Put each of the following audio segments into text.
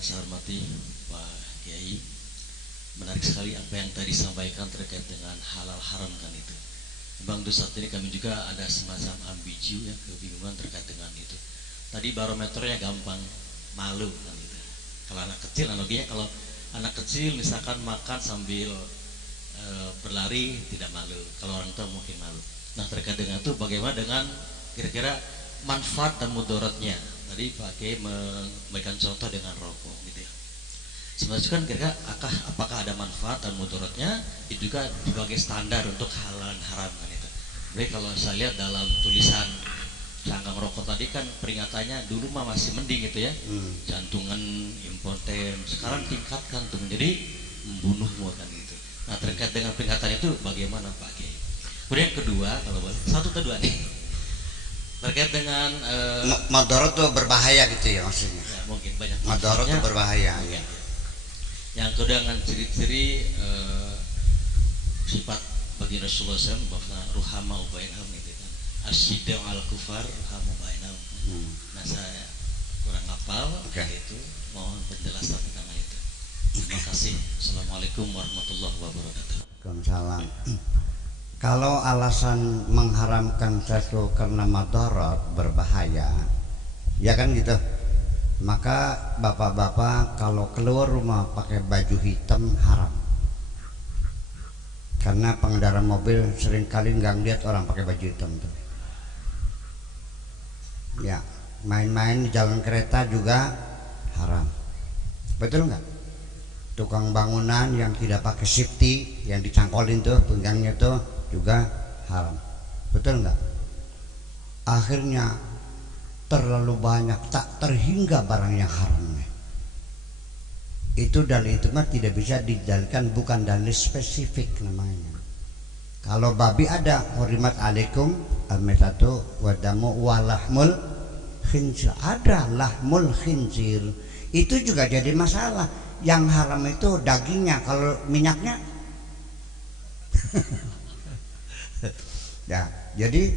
saya hormati Pak Kiai, menarik sekali apa yang tadi disampaikan terkait dengan halal haram kan itu. Bang, untuk saat ini kami juga ada semacam ambigu ya, kebingungan terkait dengan itu. Tadi barometernya gampang, malu kan itu. Kalau anak kecil, analoginya kalau anak kecil misalkan makan sambil berlari tidak malu, kalau orang tua mungkin malu. Nah, terkait dengan itu bagaimana dengan kira-kira manfaat dan mudaratnya? Tadi Pak Kiai memberikan contoh dengan rokok gitu ya. Sebenarnya kan kira-kira apakah ada manfaat dan mudaratnya, itu juga sebagai standar untuk halal dan haram kan itu. Jadi kalau saya lihat dalam tulisan cangkang rokok tadi kan peringatannya dulu mah masih mending gitu ya, jantungan, impoten. Sekarang tingkatkan tuh menjadi membunuhmu kan gitu. Nah, terkait dengan peringatan itu bagaimana Pak Kiai? Kemudian yang kedua, kalau satu atau dua nih, terkait dengan madarat tuh berbahaya gitu ya maksudnya. Ya, mungkin banyak Madarat tuh berbahaya ya. Yang kedua dengan ciri-ciri sifat bagi Rasulullah SAW bahwa ruhama ubainhum itu kan asyidau al kufar ruhama ubainhum. Nah, saya kurang hafal itu, mohon penjelasan tentang itu. Terima kasih. Assalamualaikum warahmatullahi wabarakatuh. Waalaikumsalam. Kalau alasan mengharamkan sesuatu karena madarat berbahaya, ya kan gitu. Maka bapak-bapak kalau keluar rumah pakai baju hitam haram. Karena pengendara mobil seringkali nggak lihat orang pakai baju hitam tuh. Ya, main-main di jalan kereta juga haram. Betul nggak? Tukang bangunan yang tidak pakai safety, yang dicangkolin tuh pinggangnya tuh juga haram. Betul nggak? Akhirnya terlalu banyak, tak terhingga barang yang haram. Itu dalil itu mah tidak bisa didalilkan, bukan dalil spesifik namanya. Kalau babi ada hurimat alaikum al-maitatu wa damu wa lahmul khinzir, ada lahmul khinzir, itu juga jadi masalah. Yang haram itu dagingnya, kalau minyaknya ya. Jadi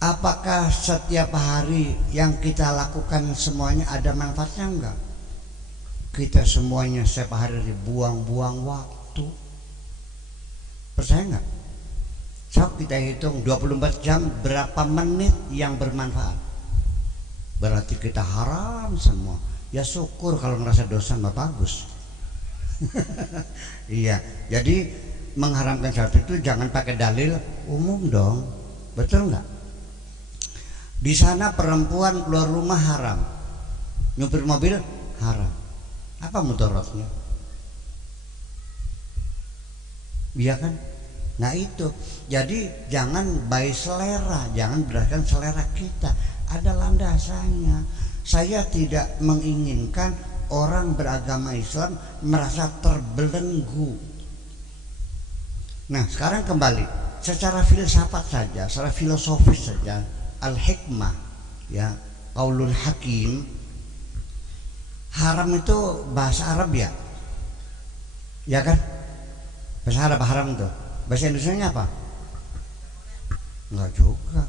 apakah setiap hari yang kita lakukan semuanya ada manfaatnya? Enggak. Kita semuanya setiap hari buang-buang waktu. Percaya enggak? So, kita hitung 24 jam berapa menit yang bermanfaat. Berarti kita haram semua. Ya syukur kalau ngerasa dosa mah bagus. Iya, jadi mengharamkan sesuatu itu jangan pakai dalil umum dong. Betul nggak? Di sana perempuan keluar rumah haram, nyupir mobil haram. Apa mudaratnya? Iya kan? Nah itu, jadi jangan by selera, jangan berdasarkan selera kita. Ada landasannya. Saya tidak menginginkan orang beragama Islam merasa terbelenggu. Nah, sekarang kembali secara filsafat saja, secara filosofis saja, al-hikmah ya, qaulul hakim. Haram itu bahasa Arab ya? Ya kan? Bahasa Arab haram tuh. Bahasa Indonesianya apa? Enggak juga.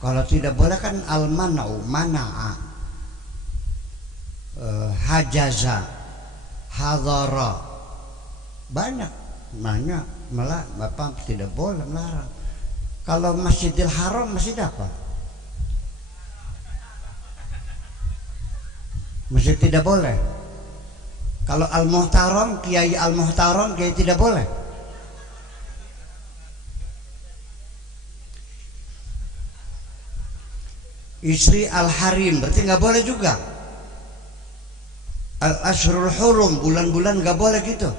Kalau tidak boleh kan al-mana'u, mana'a, hajaza, hadara, banyak maknanya. Malah bapak tidak boleh melarang. Kalau Masjidil Haram, masjid apa? Masjid tidak boleh. Kalau Al-Muhtaram, Kiai Al-Muhtaram, Kiai tidak boleh. Istri Al-Harim berarti nggak boleh juga. Al-Ashhurul Hurum, bulan-bulan nggak boleh gitu.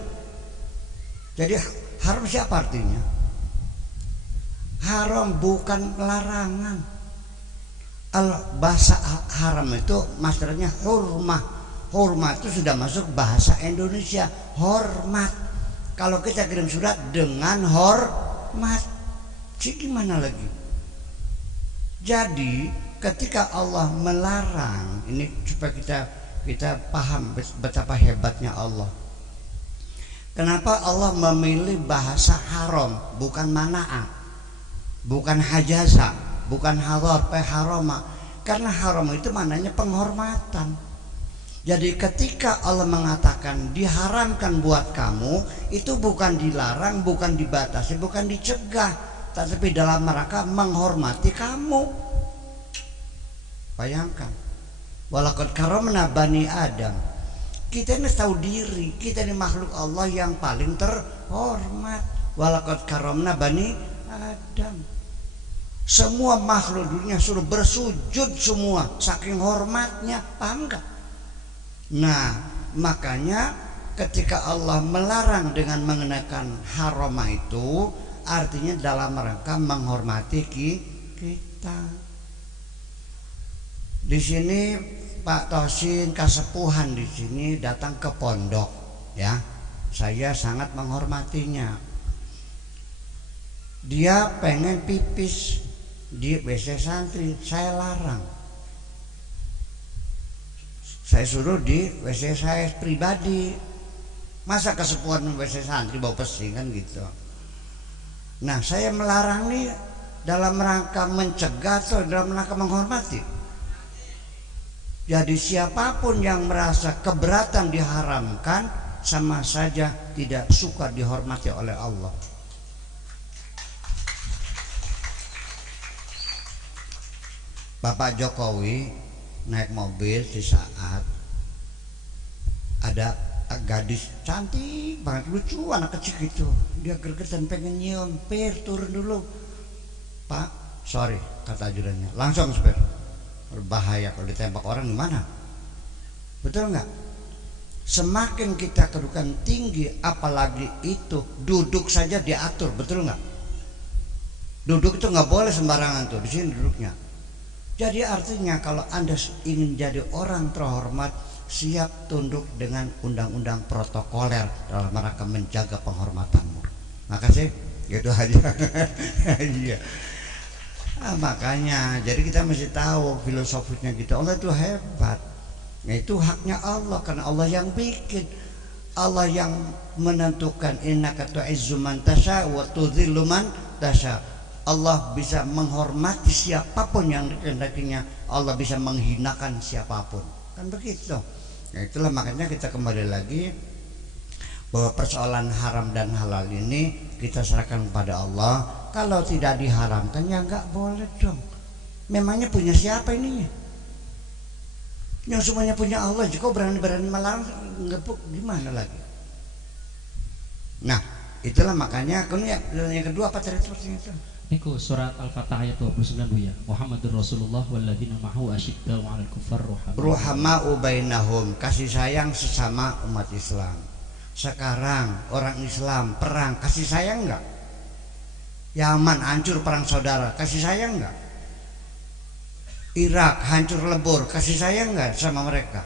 Jadi haram siapa artinya? Haram bukan larangan. Bahasa haram itu maksudnya hurmah. Hurmah itu sudah masuk bahasa Indonesia, hormat. Kalau kita kirim surat dengan hormat, sih gimana lagi? Jadi ketika Allah melarang ini, supaya kita paham betapa hebatnya Allah. Kenapa Allah memilih bahasa haram, bukan mana'a, bukan hajaza, bukan hadar, harama? Karena haram itu maknanya penghormatan. Jadi ketika Allah mengatakan diharamkan buat kamu, itu bukan dilarang, bukan dibatasi, bukan dicegah, tetapi dalam rangka menghormati kamu. Bayangkan, walaqad karamna bani Adam. Kita ini tahu diri, kita ini makhluk Allah yang paling terhormat. Walaqad karamna bani Adam. Semua makhluk dunia suruh bersujud semua, saking hormatnya, paham enggak? Nah, makanya ketika Allah melarang dengan mengenakan haramah itu, artinya dalam rangka menghormati kita. Di sini Pak Tosin Kasepuhan di sini datang ke pondok, ya. Saya sangat menghormatinya. Dia pengen pipis di WC santri, saya larang. Saya suruh di WC saya pribadi. Masa Kasepuhan WC santri bau pesing kan gitu. Nah, saya melarang nih dalam rangka mencegah atau dalam rangka menghormati. Jadi siapapun yang merasa keberatan diharamkan, sama saja tidak suka dihormati oleh Allah. Bapak Jokowi naik mobil di saat ada gadis cantik banget, lucu, anak kecil gitu. Dia gregetan pengen nyium. "Pir, turun dulu." "Pak, sorry," kata ajudannya. "Langsung, Pir. Berbahaya kalau ditembak orang gimana?" Betul nggak? Semakin kita kedudukan tinggi, apalagi itu duduk saja diatur, betul nggak? Duduk itu nggak boleh sembarangan tuh, di sini duduknya. Jadi artinya kalau Anda ingin jadi orang terhormat, siap tunduk dengan undang-undang protokoler dalam rangka menjaga penghormatanmu. Makasih, gitu aja. Iya. Makanya jadi kita mesti tahu filosofinya gitu. Allah itu hebat. Nah, itu haknya Allah karena Allah yang bikin. Allah yang menentukan innaka tu'izzu man tasya wa tudhillu man tasya. Allah bisa menghormati siapapun yang dikehendakinya. Allah bisa menghinakan siapapun. Kan begitu. Nah, itulah makanya kita kembali lagi bahwa persoalan haram dan halal ini kita serahkan kepada Allah. Kalau tidak diharamkan ya nggak boleh dong. Memangnya punya siapa ininya? Yang semuanya punya Allah. Jika berani-berani melarang, ngepuk gimana lagi? Nah, itulah makanya. Kemudian yang kedua apa tadi itu? Niku surat Al-Fatah ayat 29 ya. Muhammadur Rasulullah walladzina ma'ahu asyiddau 'alal kuffar ruhama'u bainahum, kasih sayang sesama umat Islam. Sekarang orang Islam perang, kasih sayang enggak? Yaman hancur perang saudara, kasih sayang enggak? Irak hancur lebur, kasih sayang enggak sama mereka?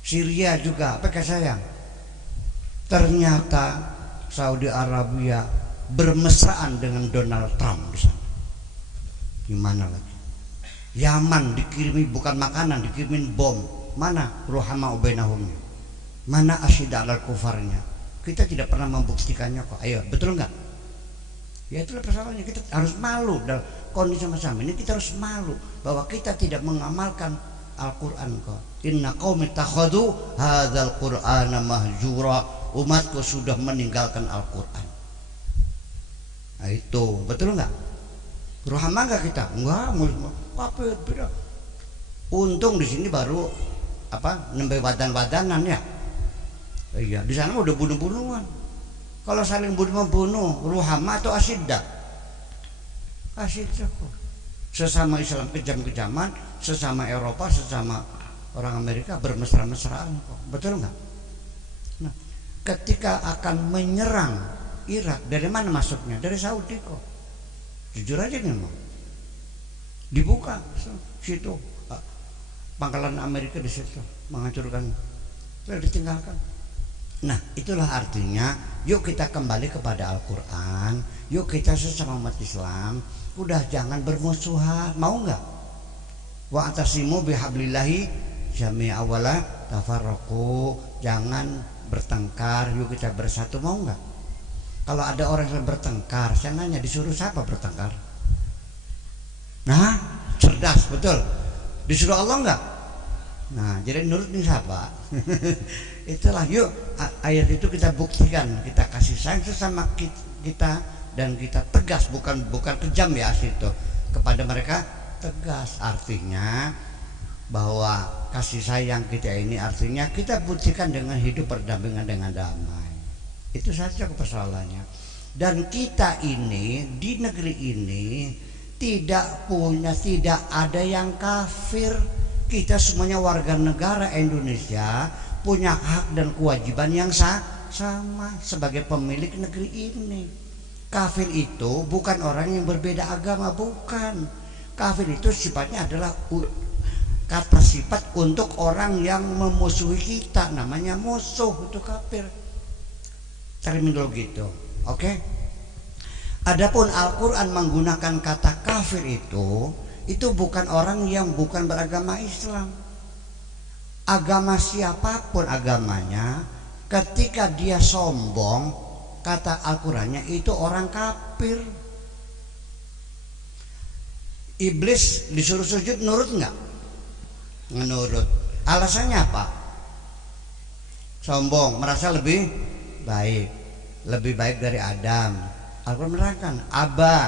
Syria juga, apa kasih sayang? Ternyata Saudi Arabia bermesraan dengan Donald Trump di sana. Gimana lagi? Yaman dikirimi bukan makanan, dikirimin bom. Mana ruhama'u bainahumnya? Mana asyidda 'alal kufarnya? Kita tidak pernah membuktikannya kok. Ayo, betul enggak? Ya itulah persoalannya. Kita harus malu dalam kondisi macam ini. Kita harus malu bahwa kita tidak mengamalkan Al-Quran kok. Inna qaumi takhadhu hadzal qur'ana mahjura. Umatku sudah meninggalkan Al-Quran. Nah itu betul nggak? Ruhamah nggak kita? Enggak, apa beda. Untung di sini baru apa nembe wadan-wadanan ya. Iya, di sana udah bunuh-bunuhan. Kalau saling bunuh-membunuh, ruhamah atau asyiddah? Asyiddah kok. Sesama Islam kejam-kejaman, sesama Eropa, sesama orang Amerika bermesra-mesraan kok. Betul nggak? Nah, ketika akan menyerang Irak, dari mana masuknya? Dari Saudi kok. Jujur aja nih mau. Dibuka situ pangkalan Amerika di situ, menghancurkan. Lalu ditinggalkan. Nah, itulah artinya yuk kita kembali kepada Al-Quran. Yuk kita sesama umat Islam udah jangan bermusuhan. Mau nggak? Wa atasimu bihablillahi jami'a wala tafarraqu. Jangan bertengkar, yuk kita bersatu. Mau nggak? Kalau ada orang yang bertengkar, saya nanya, disuruh siapa bertengkar? Nah, cerdas, betul. Disuruh Allah enggak? Nah, jadi nurut ini siapa? Itulah, yuk ayat itu kita buktikan, kita kasih sayang sesama kita, dan kita tegas, bukan kejam ya situ kepada mereka, tegas. Artinya bahwa kasih sayang kita ini artinya kita buktikan dengan hidup berdampingan dengan damai. Itu saja persoalannya. Dan kita ini di negeri ini tidak ada yang kafir. Kita semuanya warga negara Indonesia, punya hak dan kewajiban yang sama sebagai pemilik negeri ini. Kafir itu bukan orang yang berbeda agama, bukan. Kafir itu sifatnya adalah kata sifat untuk orang yang memusuhi kita, namanya musuh, itu kafir. Terminologi itu, oke? Adapun Al-Quran menggunakan kata kafir itu bukan orang yang bukan beragama Islam. Agama siapapun agamanya, ketika dia sombong, kata Al-Qurannya itu orang kafir. Iblis disuruh sujud, nurut nggak? Menurut. Alasannya apa? Sombong, merasa lebih baik dari Adam. Al-Quran menerangkan, Aba,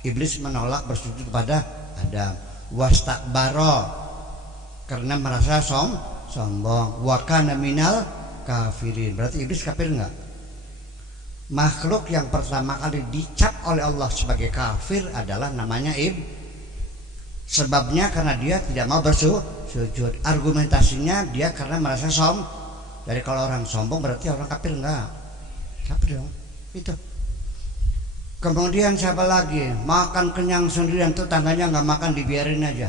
iblis menolak bersujud kepada Adam. Wastakbaro, karena merasa sombong. Wa kana minal kafirin, berarti iblis kafir enggak? Makhluk yang pertama kali dicap oleh Allah sebagai kafir adalah namanya sebabnya karena dia tidak mau bersujud. Argumentasinya dia karena merasa Jadi kalau orang sombong berarti orang kafir enggak? Kafir dong. Itu. Kemudian siapa lagi? Makan kenyang sendirian, tetangganya nggak makan, dibiarin aja.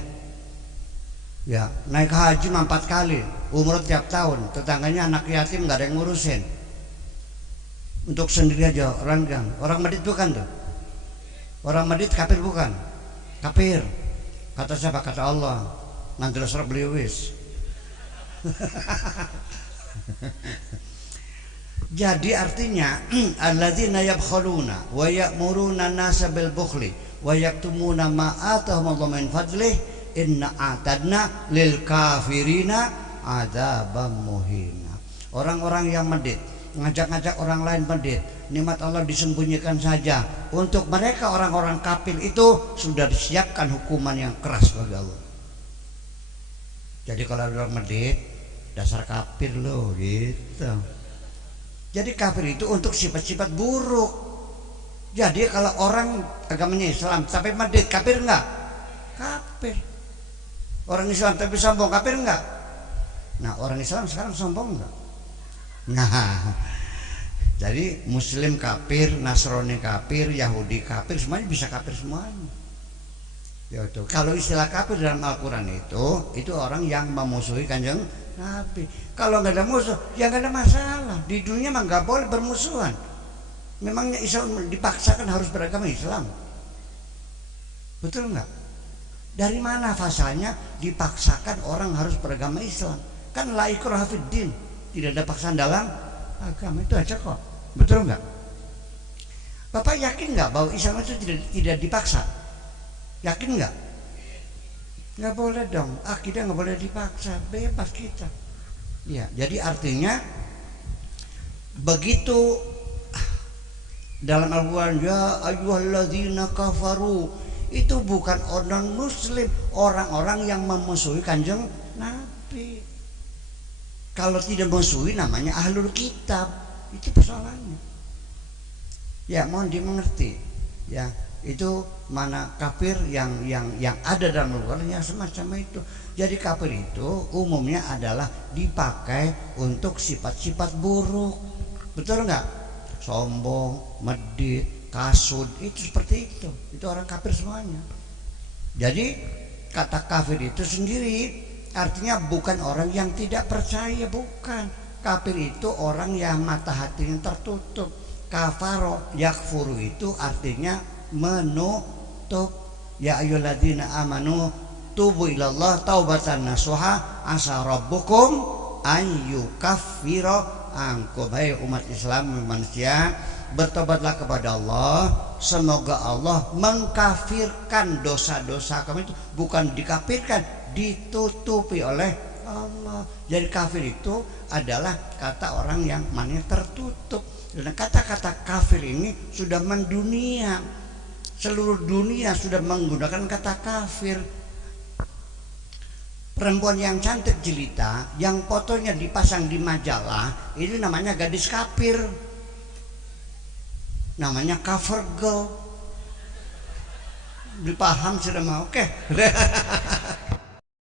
Ya, naik haji 4 kali, umroh tiap tahun, tetangganya anak yatim nggak ada yang ngurusin. Untuk sendiri aja, orang medit bukan tuh? Orang medit kafir bukan? Kafir. Kata siapa? Kata Allah. Nanti surat beliau wis. Jadi artinya alladzina yabkhuluna wa ya'muruna an-nasa bil bukhli wa yaktumuna ma atahumullahu min fadlih inna a'tadna lil kafirina adzaban muhina. Orang-orang yang medit, ngajak-ngajak orang lain medit, nikmat Allah disembunyikan saja. Untuk mereka orang-orang kafir itu sudah disiapkan hukuman yang keras bagi Allah. Jadi kalau ada orang medit, dasar kafir loh gitu. Jadi kafir itu untuk sifat-sifat buruk. Jadi kalau orang agamanya Islam tapi medit, kafir enggak? Kafir. Orang Islam tapi sombong, kafir enggak? Nah, orang Islam sekarang sombong enggak? Nah, jadi Muslim kafir, Nasrani kafir, Yahudi kafir, semuanya bisa kafir semuanya. Ya itu. Kalau istilah kafir dalam Al-Quran itu orang yang memusuhi Kanjeng Nabi. Kalau nggak ada musuh, ya nggak ada masalah. Di dunia mah nggak boleh bermusuhan. Memangnya Islam dipaksakan harus beragama Islam? Betul nggak? Dari mana pasalnya dipaksakan orang harus beragama Islam? Kan la ikraha fid din, tidak ada paksaan dalam agama, itu aja kok. Betul nggak? Bapak yakin nggak bahwa Islam itu tidak dipaksa? Yakin nggak? Nggak boleh dong, akidah nggak boleh dipaksa, bebas kita. Ya, jadi artinya begitu dalam Al-Quran, ya ayyuhalladzina kafaru, itu bukan orang muslim, orang-orang yang memusuhi Kanjeng Nabi. Kalau tidak memusuhi namanya ahlul kitab, itu persoalannya. Ya, mohon dimengerti. Ya, itu mana kafir yang ada dalam Al-Quran yang semacam itu. Jadi kafir itu umumnya adalah dipakai untuk sifat-sifat buruk. Betul nggak? Sombong, medit, kasut, itu seperti itu. Itu orang kafir semuanya. Jadi kata kafir itu sendiri artinya bukan orang yang tidak percaya, bukan. Kafir itu orang yang mata hatinya tertutup. Kafaro yakfuru itu artinya menutup. Ya ayyuhalladzina amanu tubu ilallah taubatan nasuha asa rabbukum ayyukaffira ankum. Hai umat Islam, manusia, bertobatlah kepada Allah, semoga Allah mengkafirkan dosa-dosa kamu. Itu bukan dikafirkan, ditutupi oleh Allah. Jadi kafir itu adalah kata orang yang mananya tertutup. Dan kata-kata kafir ini sudah mendunia. Seluruh dunia sudah menggunakan kata kafir. Perempuan yang cantik jelita, yang fotonya dipasang di majalah, itu namanya gadis kafir. Namanya cover girl. Dipaham sudah mau? Oke.